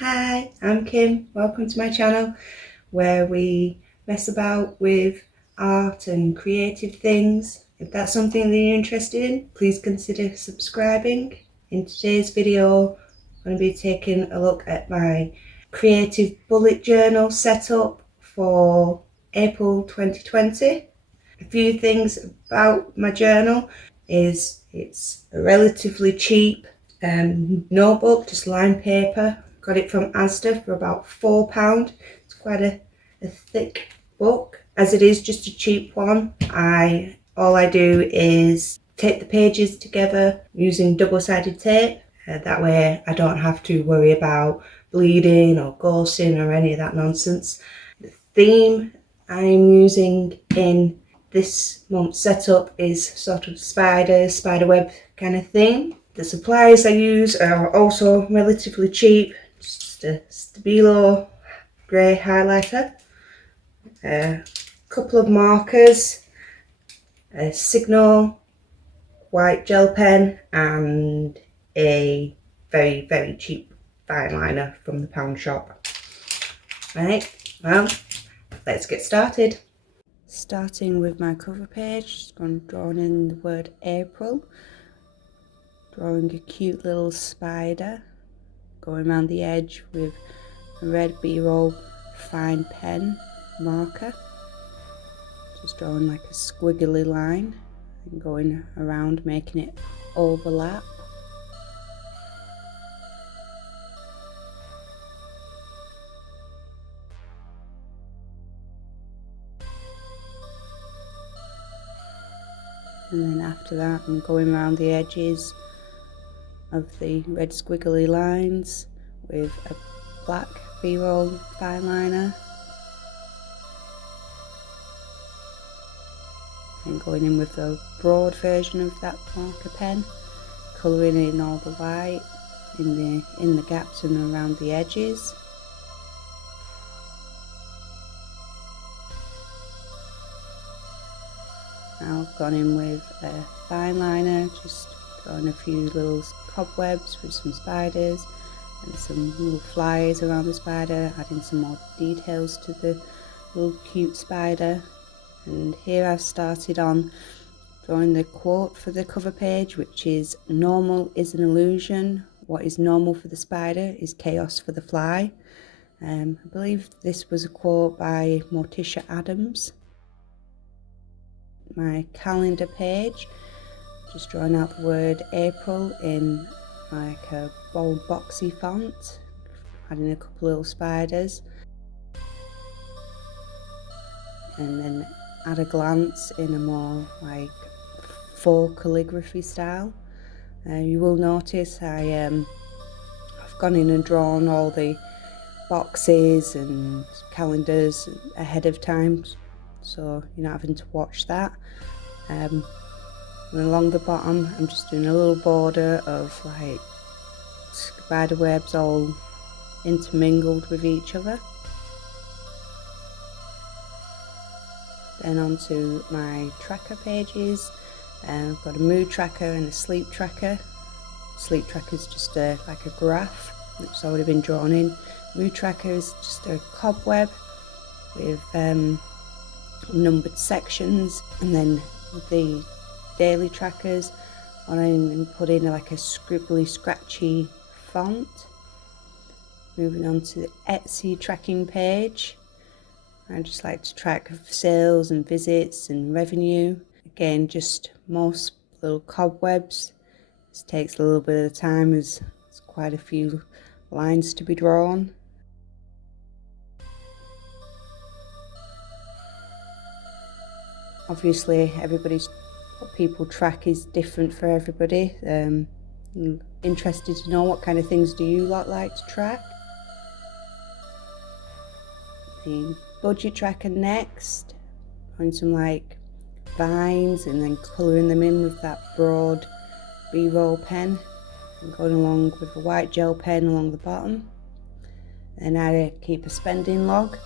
Hi, I'm Kim. Welcome to my channel where we mess about with art and creative things. If that's something that you're interested in, please consider subscribing. In today's video, I'm going to be taking a look at my creative bullet journal setup for April 2020. A few things about my journal is it's a relatively cheap notebook, just lined paper. Got it from Asda for about £4. It's quite a thick book. As it is just a cheap one, all I do is tape the pages together using double-sided tape. That way I don't have to worry about bleeding or ghosting or any of that nonsense. The theme I'm using in this month's setup is sort of spider web kind of thing. The supplies I use are also relatively cheap. Just a Stabilo grey highlighter, a couple of markers, a Signal white gel pen, and a very cheap fine liner from the pound shop. Right, well, let's get started. Starting with my cover page, just going to draw in the word April, drawing a cute little spider, going around the edge with a red B-roll fine pen marker, just drawing like a squiggly line and going around making it overlap. And then after that I'm going around the edges of the red squiggly lines with a black B-roll fine liner, and going in with the broad version of that marker pen, colouring in all the white in the gaps and around the edges. Now I've gone in with a fine liner, just drawing a few little cobwebs with some spiders and some little flies around the spider, adding some more details to the little cute spider. And here I've started on drawing the quote for the cover page, which is "Normal is an illusion. What is normal for the spider is chaos for the fly." I believe this was a quote by Morticia Adams. My calendar page, just drawing out the word April in like a bold boxy font, adding a couple little spiders, and then at a glance in a more like faux calligraphy style. You will notice I've gone in and drawn all the boxes and calendars ahead of time, so you're not having to watch that. And along the bottom I'm just doing a little border of like spider webs all intermingled with each other. Then onto my tracker pages. I've got a mood tracker and a sleep tracker. Sleep tracker is just like a graph that's already been drawn in. Mood tracker is just a cobweb with numbered sections, and then the daily trackers I put in like a scribbly scratchy font. Moving on to the Etsy tracking page. I just like to track sales and visits and revenue. Again, just most little cobwebs. This takes a little bit of time as there's quite a few lines to be drawn. Obviously what people track is different for everybody. I'm interested to know what kind of things do you like to track. The budget tracker next, on some like vines and then colouring them in with that broad B-roll pen, and going along with the white gel pen along the bottom. And I keep a spending log,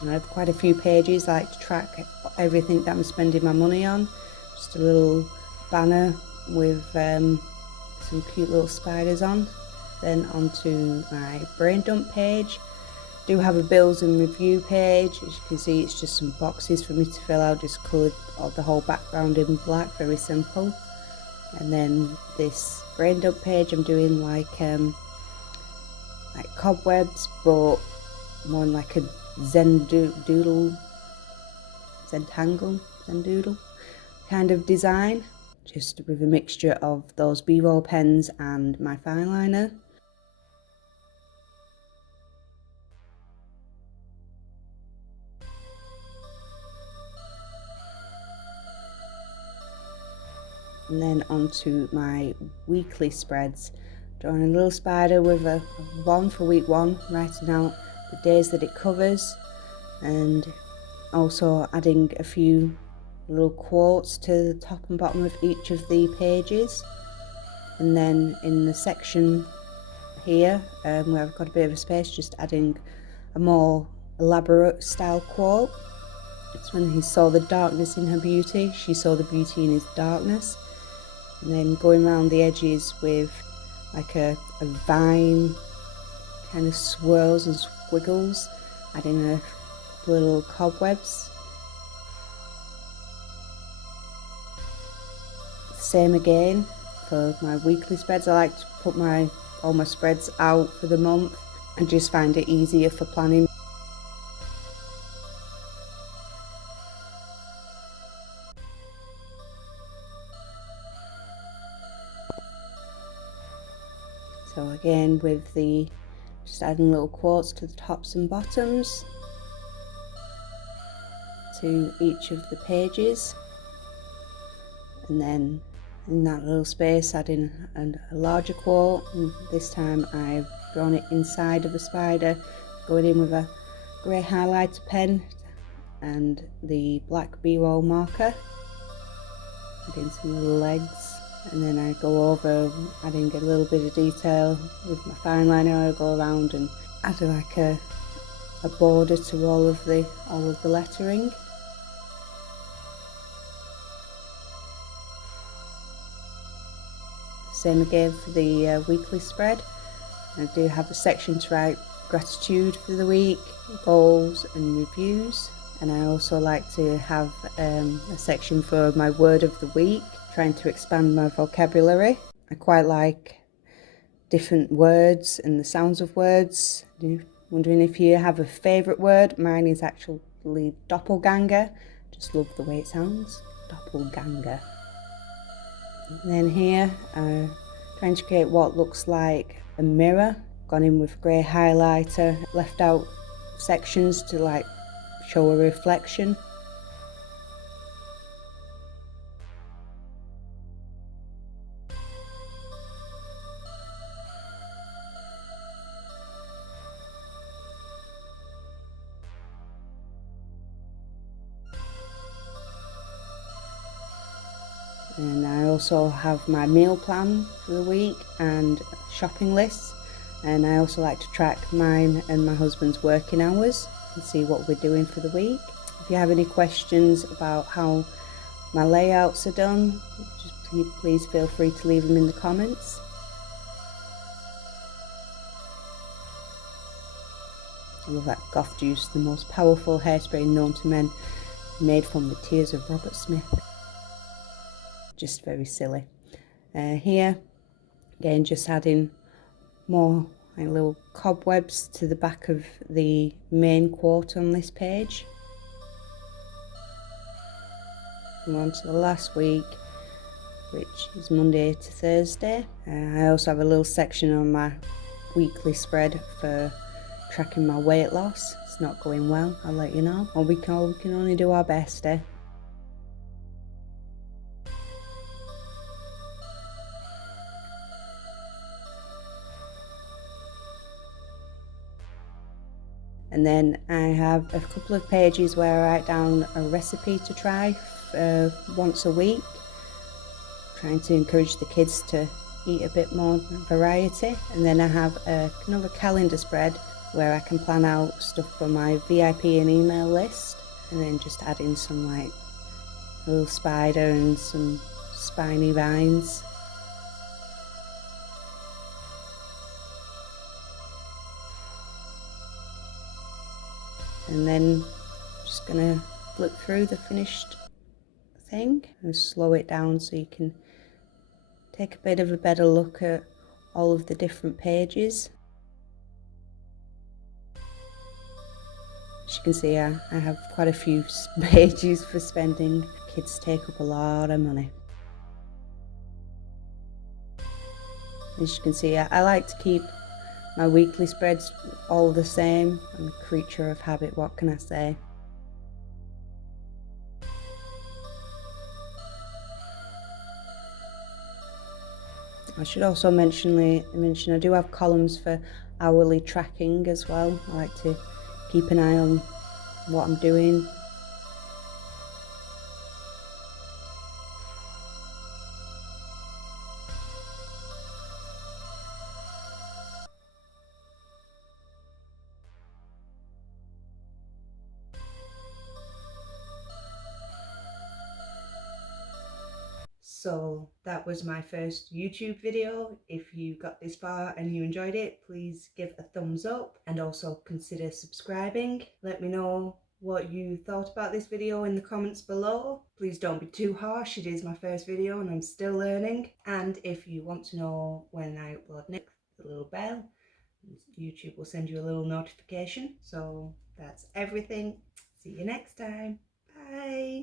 and I have quite a few pages. I like to track everything that I'm spending my money on. Just a little banner with some cute little spiders on. Then onto my brain dump page. Do have a bills and review page. As you can see, it's just some boxes for me to fill out, just coloured the whole background in black, very simple. And then this brain dump page, I'm doing like cobwebs, but more like a zendoodle kind of design, just with a mixture of those b-roll pens and my fine liner. And then onto my weekly spreads, drawing a little spider with a wand for week 1, writing out the days that it covers, and also adding a few little quotes to the top and bottom of each of the pages. And then in the section here, where I've got a bit of a space, just adding a more elaborate style quote. It's when he saw the darkness in her beauty, she saw the beauty in his darkness. And then going around the edges with like a vine kind of swirls and squiggles, adding a couple of little cobwebs. Same again for my weekly spreads. I like to put all my spreads out for the month. I just find it easier for planning. So again, with just adding little quotes to the tops and bottoms to each of the pages, and then in that little space adding a larger quote. And this time I've drawn it inside of a spider, going in with a grey highlighter pen and the black b-roll marker, adding some little legs. And then I go over adding a little bit of detail with my fine liner. I go around and add like a border to all of the lettering. Same again for the weekly spread. I do have a section to write gratitude for the week, goals and reviews. And I also like to have a section for my word of the week, trying to expand my vocabulary. I quite like different words and the sounds of words. Wondering if you have a favourite word. Mine is actually doppelganger. Just love the way it sounds, doppelganger. And then here, trying to create what looks like a mirror. Gone in with grey highlighter, left out sections to like show a reflection. And I also have my meal plan for the week and shopping lists, and I also like to track mine and my husband's working hours and see what we're doing for the week. If you have any questions about how my layouts are done, please feel free to leave them in the comments. I love that Goth juice, the most powerful hairspray known to men, made from the tears of Robert Smith. Just very silly. Here, again, just adding more like little cobwebs to the back of the main quote on this page. And on to the last week, which is Monday to Thursday. I also have a little section on my weekly spread for tracking my weight loss. It's not going well, I'll let you know. Or we can only do our best, eh? And then I have a couple of pages where I write down a recipe to try once a week, trying to encourage the kids to eat a bit more variety. And then I have another calendar spread where I can plan out stuff for my VIP and email list, and then just add in some like a little spider and some spiny vines. and then I'm just gonna flip through the finished thing and slow it down so you can take a bit of a better look at all of the different pages. As you can see, I have quite a few pages for spending. Kids take up a lot of money. As you can see, I like to keep my weekly spreads all the same. I'm a creature of habit, what can I say? I should also mention I do have columns for hourly tracking as well. I like to keep an eye on what I'm doing. So that was my first YouTube video. If you got this far and you enjoyed it, please give a thumbs up and also consider subscribing. Let me know what you thought about this video in the comments below. Please don't be too harsh, it is my first video and I'm still learning. And if you want to know when I upload next, the little bell, YouTube will send you a little notification. So that's everything. See you next time. Bye.